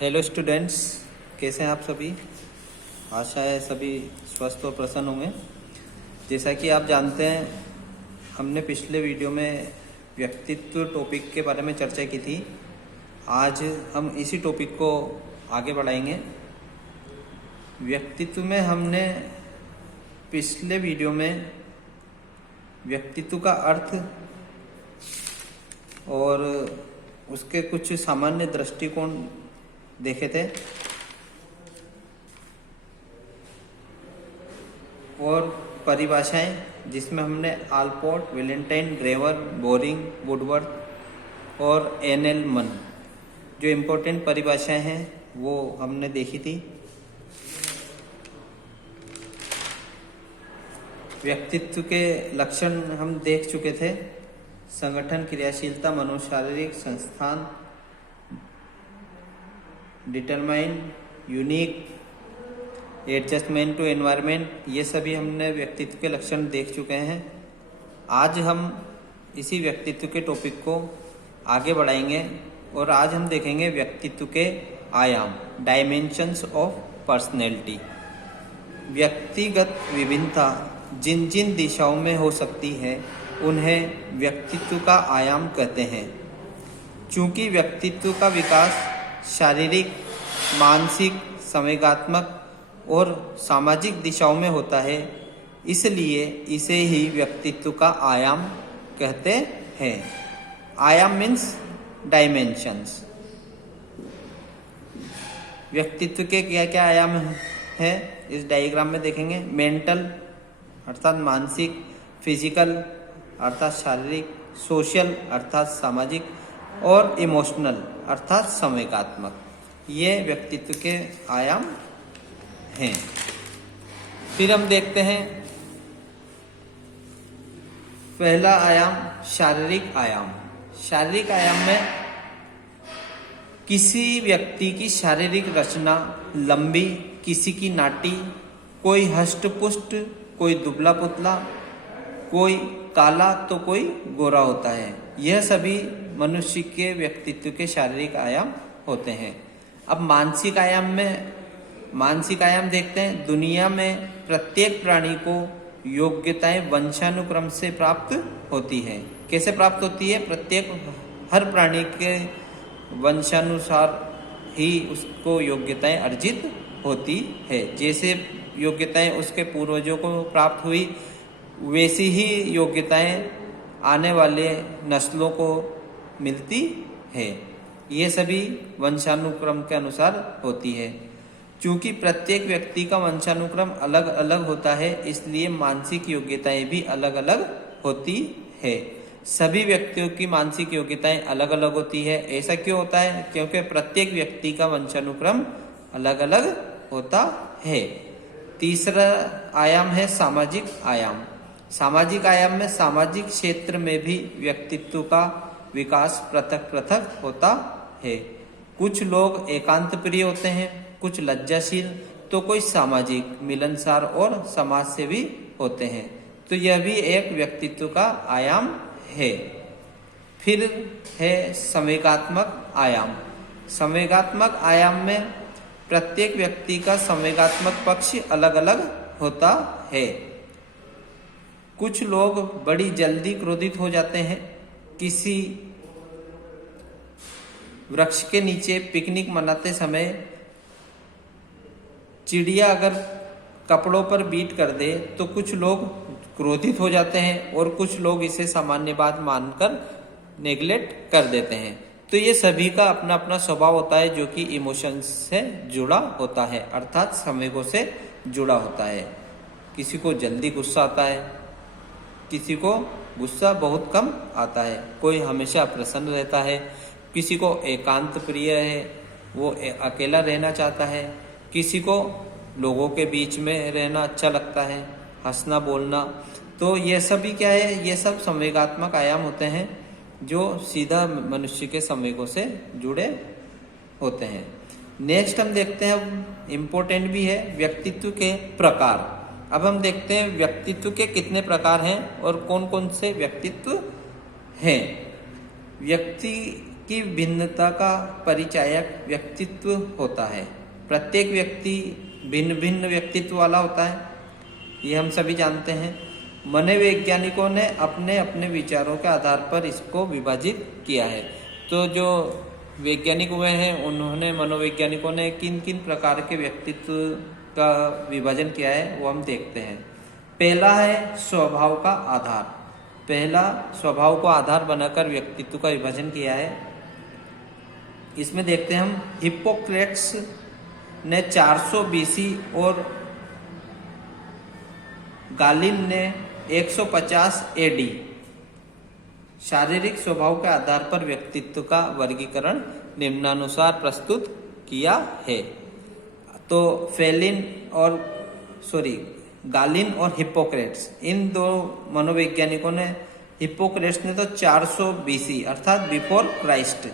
Hello students, कैसे हैं आप सभी। आशा है सभी स्वस्थ और प्रसन्न होंगे। जैसा कि आप जानते हैं, हमने पिछले वीडियो में व्यक्तित्व टॉपिक के बारे में चर्चा की थी। आज हम इसी टॉपिक को आगे बढ़ाएंगे। व्यक्तित्व में हमने पिछले वीडियो में व्यक्तित्व का अर्थ और उसके कुछ सामान्य दृष्टिकोण देखे थे और परिभाषाएं, जिसमें हमने Allport, Valentine, graver, boring, Woodworth और एनएल मन जो इम्पोर्टेंट परिभाषाएं हैं वो हमने देखी थी। व्यक्तित्व के लक्षण हम देख चुके थे। संगठन, क्रियाशीलता, मनोशारीरिक संस्थान, determine, unique, adjustment to environment, ये सभी हमने व्यक्तित्व के लक्षण देख चुके हैं। आज हम इसी व्यक्तित्व के टॉपिक को आगे बढ़ाएंगे और आज हम देखेंगे व्यक्तित्व के आयाम, डायमेंशंस ऑफ पर्सनैलिटी। व्यक्तिगत विभिन्नता जिन जिन दिशाओं में हो सकती है उन्हें व्यक्तित्व का आयाम कहते हैं। चूंकि व्यक्तित्व का विकास शारीरिक, मानसिक, संवेगात्मक और सामाजिक दिशाओं में होता है, इसलिए इसे ही व्यक्तित्व का आयाम कहते हैं। आयाम मीन्स डायमेंशंस। व्यक्तित्व के क्या क्या आयाम हैं इस डायग्राम में देखेंगे। मेंटल अर्थात मानसिक, फिजिकल अर्थात शारीरिक, सोशल अर्थात सामाजिक और इमोशनल अर्थात संवेगात्मक। ये व्यक्तित्व के आयाम हैं। फिर हम देखते हैं पहला आयाम, शारीरिक आयाम। शारीरिक आयाम में किसी व्यक्ति की शारीरिक रचना लंबी, किसी की नाटी, कोई हष्ट पुष्ट, कोई दुबला पुतला, कोई काला तो कोई गोरा होता है। यह सभी मनुष्य के व्यक्तित्व के शारीरिक आयाम होते हैं। अब मानसिक आयाम देखते हैं। दुनिया में प्रत्येक प्राणी को योग्यताएं वंशानुक्रम से प्राप्त होती है। कैसे प्राप्त होती है? हर प्राणी के वंशानुसार ही उसको योग्यताएं अर्जित होती है। जैसे योग्यताएं उसके पूर्वजों को प्राप्त हुई, वैसी ही योग्यताएं आने वाले नस्लों को मिलती है। ये सभी वंशानुक्रम के अनुसार होती है। चूंकि प्रत्येक व्यक्ति का वंशानुक्रम अलग अलग होता है, इसलिए मानसिक योग्यताएं भी अलग अलग होती है। सभी व्यक्तियों की मानसिक योग्यताएं अलग अलग होती है। ऐसा क्यों होता है? क्योंकि प्रत्येक व्यक्ति का वंशानुक्रम अलग अलग होता है। तीसरा आयाम है सामाजिक आयाम। सामाजिक आयाम में सामाजिक क्षेत्र में भी व्यक्तित्व का विकास पृथक पृथक होता है। कुछ लोग एकांत प्रिय होते हैं, कुछ लज्जाशील, तो कोई सामाजिक, मिलनसार और समाज से भी होते हैं। तो यह भी एक व्यक्तित्व का आयाम है। फिर है संवेगात्मक आयाम। संवेगात्मक आयाम में प्रत्येक व्यक्ति का संवेगात्मक पक्ष अलग अलग होता है। कुछ लोग बड़ी जल्दी क्रोधित हो जाते हैं। किसी वृक्ष के नीचे पिकनिक मनाते समय चिड़िया अगर कपड़ों पर बीट कर दे तो कुछ लोग क्रोधित हो जाते हैं और कुछ लोग इसे सामान्य बात मानकर नेग्लेक्ट कर देते हैं। तो ये सभी का अपना अपना स्वभाव होता है, जो कि इमोशंस से जुड़ा होता है, अर्थात संवेगों से जुड़ा होता है। किसी को जल्दी गुस्सा आता है, किसी को गुस्सा बहुत कम आता है, कोई हमेशा प्रसन्न रहता है, किसी को एकांत प्रिय है, वो अकेला रहना चाहता है, किसी को लोगों के बीच में रहना अच्छा लगता है, हंसना बोलना। तो ये सभी क्या है? ये सब संवेगात्मक आयाम होते हैं जो सीधा मनुष्य के संवेगों से जुड़े होते हैं। नेक्स्ट हम देखते हैं, इम्पोर्टेंट भी है, व्यक्तित्व के प्रकार। अब हम देखते हैं व्यक्तित्व के कितने प्रकार हैं और कौन कौन से व्यक्तित्व हैं। व्यक्ति की भिन्नता का परिचायक व्यक्तित्व होता है। प्रत्येक व्यक्ति भिन्न भिन्न व्यक्तित्व वाला होता है, ये हम सभी जानते हैं। मनोवैज्ञानिकों ने अपने अपने विचारों के आधार पर इसको विभाजित किया है। तो जो वैज्ञानिक हुए हैं उन्होंने, मनोवैज्ञानिकों ने किन किन प्रकार के व्यक्तित्व का विभाजन किया है वो हम देखते हैं। पहला है स्वभाव का आधार। पहला स्वभाव को आधार बनाकर व्यक्तित्व का विभाजन किया है। इसमें देखते हैं हम, हिप्पोक्रेट्स ने 400 BC और गालिन ने 150 AD शारीरिक स्वभाव के आधार पर व्यक्तित्व का वर्गीकरण निम्नानुसार प्रस्तुत किया है। तो गालिन और हिप्पोक्रेट्स, इन दो मनोवैज्ञानिकों ने, हिप्पोक्रेट्स ने तो 400 BC अर्थात बिफोर क्राइस्ट,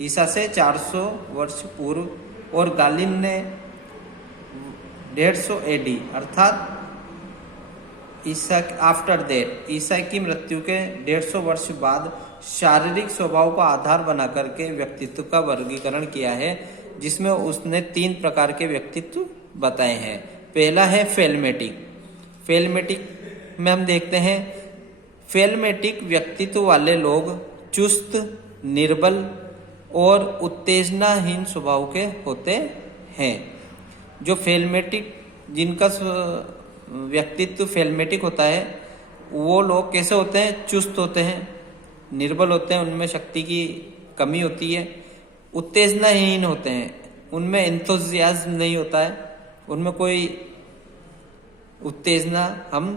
ईसा से 400 वर्ष पूर्व, और गालिन ने 150 AD अर्थात ईसा आफ्टर डेथ, ईसा की मृत्यु के 150 वर्ष बाद शारीरिक स्वभाव का आधार बना करके व्यक्तित्व का वर्गीकरण किया है, जिसमें उसने 3 प्रकार के व्यक्तित्व बताए हैं। पहला है फेलमेटिक। फेलमेटिक में हम देखते हैं, फेलमेटिक व्यक्तित्व वाले लोग चुस्त, निर्बल और उत्तेजनाहीन स्वभाव के होते हैं। जो फेलमेटिक, जिनका व्यक्तित्व फेलमेटिक होता है, वो लोग कैसे होते हैं? चुस्त होते हैं, निर्बल होते हैं, उनमें शक्ति की कमी होती है, उत्तेजनाहीन होते हैं, उनमें एंथुसियाज्म नहीं होता है, उनमें कोई उत्तेजना हम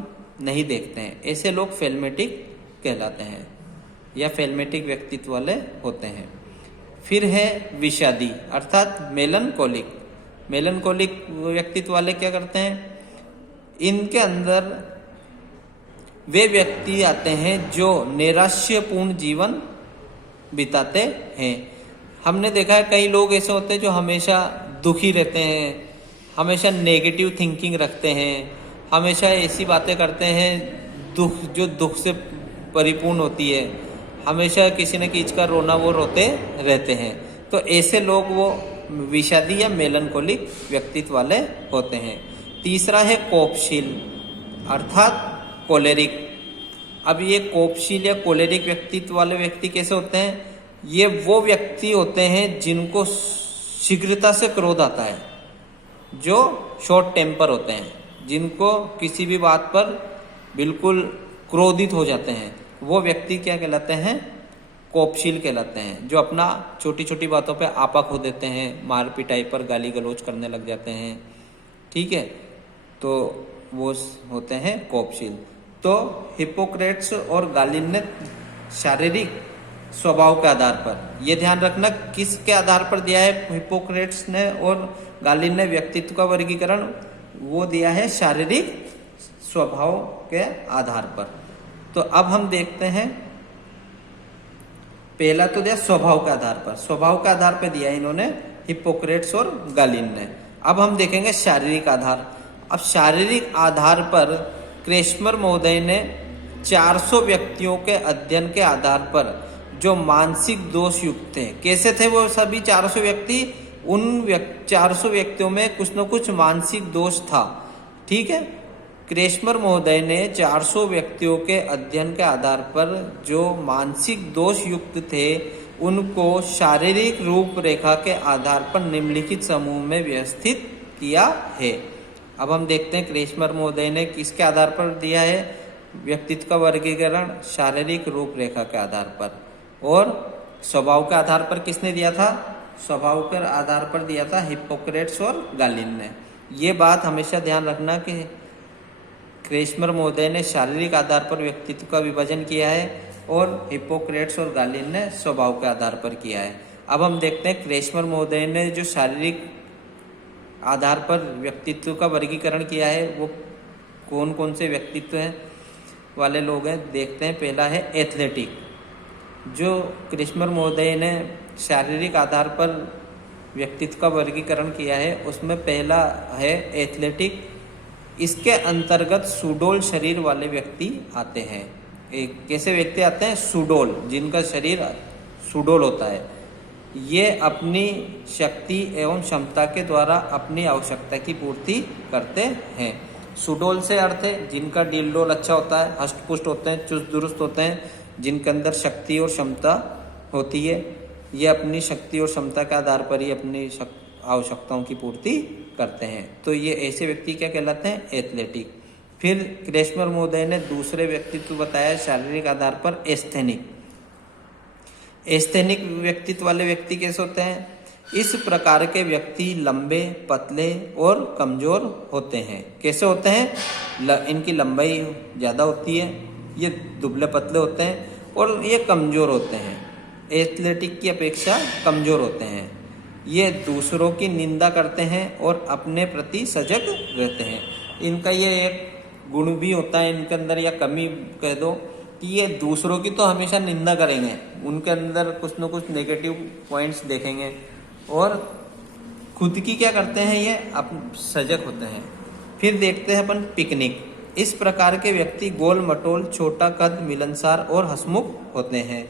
नहीं देखते हैं। ऐसे लोग फेलमेटिक कहलाते हैं या फेलमेटिक व्यक्तित्व वाले होते हैं। फिर है विषादी अर्थात मेलनकोलिक। मेलनकोलिक व्यक्तित्व वाले क्या करते हैं? इनके अंदर वे व्यक्ति आते हैं जो नैराश्यपूर्ण जीवन बिताते हैं। हमने देखा है कई लोग ऐसे होते हैं जो हमेशा दुखी रहते हैं, हमेशा नेगेटिव थिंकिंग रखते हैं, हमेशा ऐसी बातें करते हैं जो दुख से परिपूर्ण होती है, हमेशा किसी न किसी का रोना वो रोते रहते हैं। तो ऐसे लोग वो विषादी या मेलनकोलिक व्यक्तित्व वाले होते हैं। तीसरा है कोपशील अर्थात कोलेरिक। अब ये कोपशील या कोलेरिक व्यक्तित्व वाले व्यक्ति कैसे होते हैं? ये वो व्यक्ति होते हैं जिनको शीघ्रता से क्रोध आता है, जो शॉर्ट टेम्पर होते हैं, जिनको किसी भी बात पर बिल्कुल क्रोधित हो जाते हैं, वो व्यक्ति क्या कहलाते हैं? कोपशील कहलाते हैं। जो अपना छोटी छोटी बातों पे आपा खो देते हैं, मार पिटाई पर गाली गलौज करने लग जाते हैं, ठीक है, तो वो होते हैं कोपशील। तो हिप्पोक्रेट्स और गालिन ने शारीरिक स्वभाव के आधार पर, यह ध्यान रखना किसके आधार पर दिया है हिप्पोक्रेट्स ने और गालिन ने व्यक्तित्व का वर्गीकरण, वो दिया है शारीरिक स्वभाव के आधार पर। तो अब हम देखते हैं, पहला तो दिया स्वभाव के आधार पर, स्वभाव के आधार पर दिया इन्होंने हिप्पोक्रेट्स और गालिन ने। अब हम देखेंगे शारीरिक आधार। अब शारीरिक आधार पर क्रेस्मर महोदय ने 400 व्यक्तियों के अध्ययन के आधार पर जो मानसिक दोष युक्त थे, कैसे थे वो सभी 400 व्यक्ति? उन 400 व्यक्तियों में कुछ न कुछ मानसिक दोष था, ठीक है। क्रेस्मर महोदय ने 400 व्यक्तियों के अध्ययन के आधार पर जो मानसिक दोष युक्त थे उनको शारीरिक रूपरेखा के आधार पर निम्नलिखित समूह में व्यवस्थित किया है। अब हम देखते हैं क्रेस्मर महोदय ने किसके आधार पर दिया है व्यक्तित्व का वर्गीकरण? शारीरिक रूपरेखा के आधार पर। और स्वभाव के आधार पर किसने दिया था? स्वभाव के आधार पर दिया था हिप्पोक्रेट्स और गालिन ने। ये बात हमेशा ध्यान रखना कि क्रेस्मर महोदय ने शारीरिक आधार पर व्यक्तित्व का विभाजन किया है और हिप्पोक्रेट्स और गालिन ने स्वभाव के आधार पर किया है। अब हम देखते हैं क्रेस्मर महोदय ने जो शारीरिक आधार पर व्यक्तित्व का वर्गीकरण किया है वो कौन कौन से व्यक्तित्व हैं वाले लोग हैं, देखते हैं। पहला है एथलेटिक। जो क्रेस्मर महोदय ने शारीरिक आधार पर व्यक्तित्व का वर्गीकरण किया है उसमें पहला है एथलेटिक। इसके अंतर्गत सुडौल शरीर वाले व्यक्ति आते हैं। एक कैसे व्यक्ति आते हैं? सुडौल, जिनका शरीर सुडौल होता है। ये अपनी शक्ति एवं क्षमता के द्वारा अपनी आवश्यकता की पूर्ति करते हैं। सुडौल से अर्थ है जिनका डील डोल अच्छा होता है, हष्ट पुष्ट होते हैं, चुस्त दुरुस्त होते हैं, जिनके अंदर शक्ति और क्षमता होती है। ये अपनी शक्ति और क्षमता के आधार पर ही अपनी आवश्यकताओं की पूर्ति करते हैं। तो ये ऐसे व्यक्ति क्या कहलाते हैं? एथलेटिक। फिर क्रेस्मर महोदय ने दूसरे व्यक्तित्व बताया शारीरिक आधार पर एस्थेनिक। एस्थेनिक व्यक्तित्व वाले व्यक्ति कैसे होते हैं? इस प्रकार के व्यक्ति लंबे, पतले और कमजोर होते हैं। कैसे होते हैं? इनकी लंबाई ज़्यादा होती है, ये दुबले पतले होते हैं और ये कमजोर होते हैं। एथलेटिक की अपेक्षा कमजोर होते हैं। ये दूसरों की निंदा करते हैं और अपने प्रति सजग रहते हैं। इनका ये एक गुण भी होता है इनके अंदर, या कमी कह दो, कि ये दूसरों की तो हमेशा निंदा करेंगे, उनके अंदर कुछ न कुछ नेगेटिव पॉइंट्स देखेंगे, और खुद की क्या करते हैं? ये सजग होते हैं। फिर देखते हैं अपन पिकनिक। इस प्रकार के व्यक्ति गोल मटोल, छोटा कद, मिलनसार और हंसमुख होते हैं।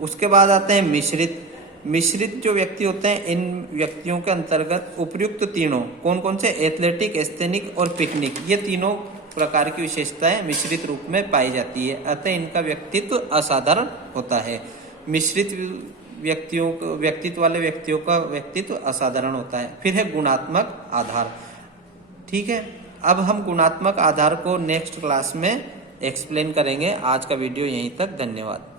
उसके बाद आते हैं मिश्रित। मिश्रित जो व्यक्ति होते हैं, इन व्यक्तियों के अंतर्गत उपर्युक्त तीनों कौन कौन से? एथलेटिक, एस्थेनिक और पिकनिक, ये तीनों प्रकार की विशेषताएं मिश्रित रूप में पाई जाती है। अतः इनका व्यक्तित्व असाधारण होता है। मिश्रित व्यक्तित्व वाले व्यक्तियों का व्यक्तित्व असाधारण होता है। फिर है गुणात्मक आधार। ठीक है, अब हम गुणात्मक आधार को नेक्स्ट क्लास में एक्सप्लेन करेंगे। आज का वीडियो यहीं तक, धन्यवाद।